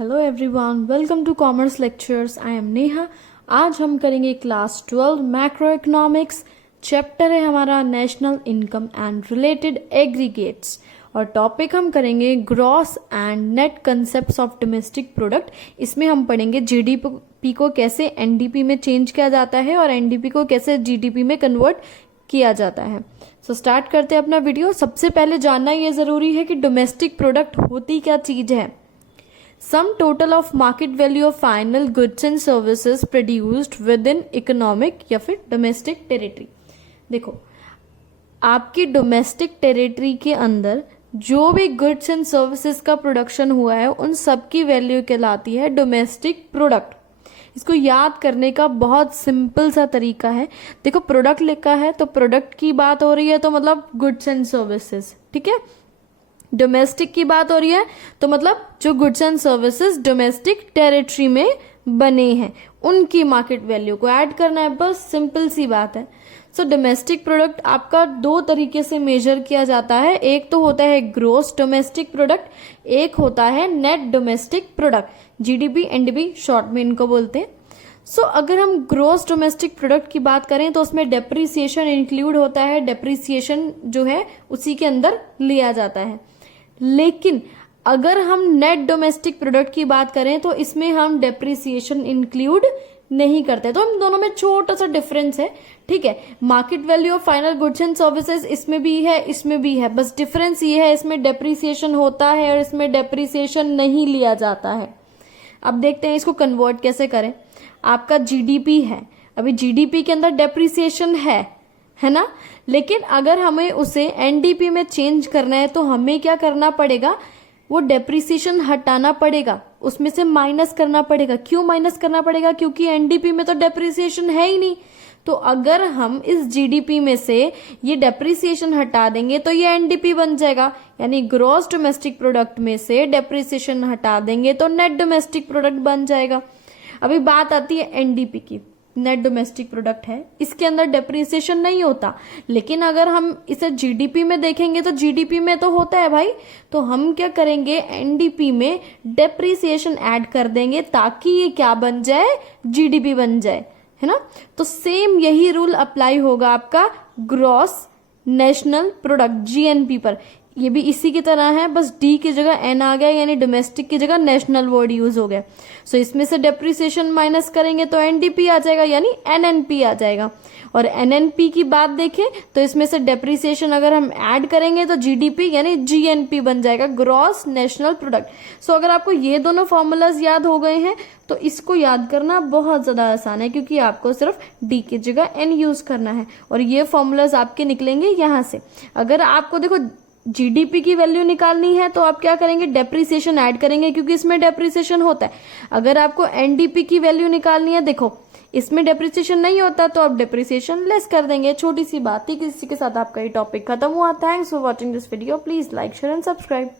Hello everyone, welcome to commerce lectures. I am Neha. आज हम करेंगे क्लास 12 मैक्रो इकोनॉमिक्स। चैप्टर है हमारा national income and related aggregates और टॉपिक हम करेंगे gross and net concepts of domestic product. इसमें हम पढ़ेंगे जीडीपी को कैसे एनडीपी में चेंज किया जाता है और एनडीपी को कैसे जीडीपी में कन्वर्ट किया जाता है। सो स्टार्ट करते हैं अपना वीडियो। सबसे पहले जानना ये जरूरी है कि डोमेस्टिक प्रोडक्ट होती क्या चीज है। Sum total of market value of final goods and services produced within economic या फिर domestic territory। देखो, आपकी डोमेस्टिक टेरिटरी के अंदर जो भी गुड्स एंड सर्विसेज का प्रोडक्शन हुआ है उन सब की वैल्यू कहलाती है डोमेस्टिक प्रोडक्ट। इसको याद करने का बहुत सिंपल सा तरीका है। देखो, प्रोडक्ट लिखा है तो प्रोडक्ट की बात हो रही है तो मतलब गुड्स एंड सर्विसेज, ठीक है। डोमेस्टिक की बात हो रही है तो मतलब जो goods and services domestic territory में बने हैं उनकी मार्केट वैल्यू को ऐड करना है, बस सिंपल सी बात है। सो डोमेस्टिक प्रोडक्ट आपका दो तरीके से मेजर किया जाता है। एक तो होता है ग्रोस डोमेस्टिक प्रोडक्ट, एक होता है net domestic product. GDP NDP short में इनको बोलते हैं। सो अगर हम ग्रोस डोमेस्टिक प्रोडक्ट की बात करें तो उसमें डेप्रिसिएशन इंक्लूड होता है। डेप्रिसिएशन जो है उसी के अंदर लिया जाता है। लेकिन अगर हम नेट डोमेस्टिक प्रोडक्ट की बात करें तो इसमें हम डेप्रिसिएशन इंक्लूड नहीं करते। तो हम दोनों में छोटा सा डिफरेंस है, ठीक है। Market value of final goods and services इसमें भी है, इसमें भी है, बस डिफरेंस ये है इसमें डेप्रिसिएशन होता है और इसमें डेप्रिसिएशन नहीं लिया जाता है। अब देखते हैं इसको कन्वर्ट कैसे करें। आपका जीडीपी है, अभी जीडीपी के अंदर डेप्रिसिएशन है ना, लेकिन अगर हमें उसे एनडीपी में चेंज करना है तो हमें क्या करना पड़ेगा, वो डेप्रिसिएशन हटाना पड़ेगा, उसमें से माइनस करना पड़ेगा। क्यों माइनस करना पड़ेगा? क्योंकि एनडीपी में तो डेप्रिसिएशन है ही नहीं। तो अगर हम इस जीडीपी में से ये डेप्रिसिएशन हटा देंगे तो ये एनडीपी बन जाएगा, यानी ग्रॉस डोमेस्टिक प्रोडक्ट में से डेप्रिसिएशन हटा देंगे तो नेट डोमेस्टिक प्रोडक्ट बन जाएगा। अभी बात आती है एनडीपी की। नेट डोमेस्टिक प्रोडक्ट है, इसके अंदर डेप्रिसिएशन नहीं होता, लेकिन अगर हम इसे जीडीपी में देखेंगे तो जीडीपी में तो होता है भाई। तो हम क्या करेंगे, एनडीपी में डेप्रिसिएशन ऐड कर देंगे ताकि ये क्या बन जाए, जीडीपी बन जाए, है ना। तो सेम यही रूल अप्लाई होगा आपका ग्रॉस नेशनल प्रोडक्ट जीएनपी पर। ये भी इसी की तरह है, बस डी की जगह एन आ गया, यानी डोमेस्टिक की जगह नेशनल वर्ड यूज हो गया। सो इसमें से डेप्रिसिएशन माइनस करेंगे तो एनडीपी आ जाएगा, यानी एनएनपी आ जाएगा। और एनएनपी की बात देखें तो इसमें से डेप्रिसिएशन अगर हम ऐड करेंगे तो जीडीपी यानी जीएनपी बन जाएगा, ग्रॉस नेशनल प्रोडक्ट। सो अगर आपको ये दोनों फॉर्मूलाज याद हो गए हैं तो इसको याद करना बहुत ज्यादा आसान है, क्योंकि आपको सिर्फ डी की जगह एन यूज करना है और ये फॉर्मूलाज आपके निकलेंगे यहां से। अगर आपको देखो जीडीपी की वैल्यू निकालनी है तो आप क्या करेंगे, डेप्रिसिएशन ऐड करेंगे, क्योंकि इसमें डेप्रिसिएशन होता है। अगर आपको एनडीपी की वैल्यू निकालनी है, देखो इसमें डेप्रिसिएशन नहीं होता तो आप डेप्रिसिएशन लेस कर देंगे। छोटी सी बात थी, किसी के साथ आपका ये टॉपिक खत्म हुआ। Thanks for watching this video. Please like share and subscribe.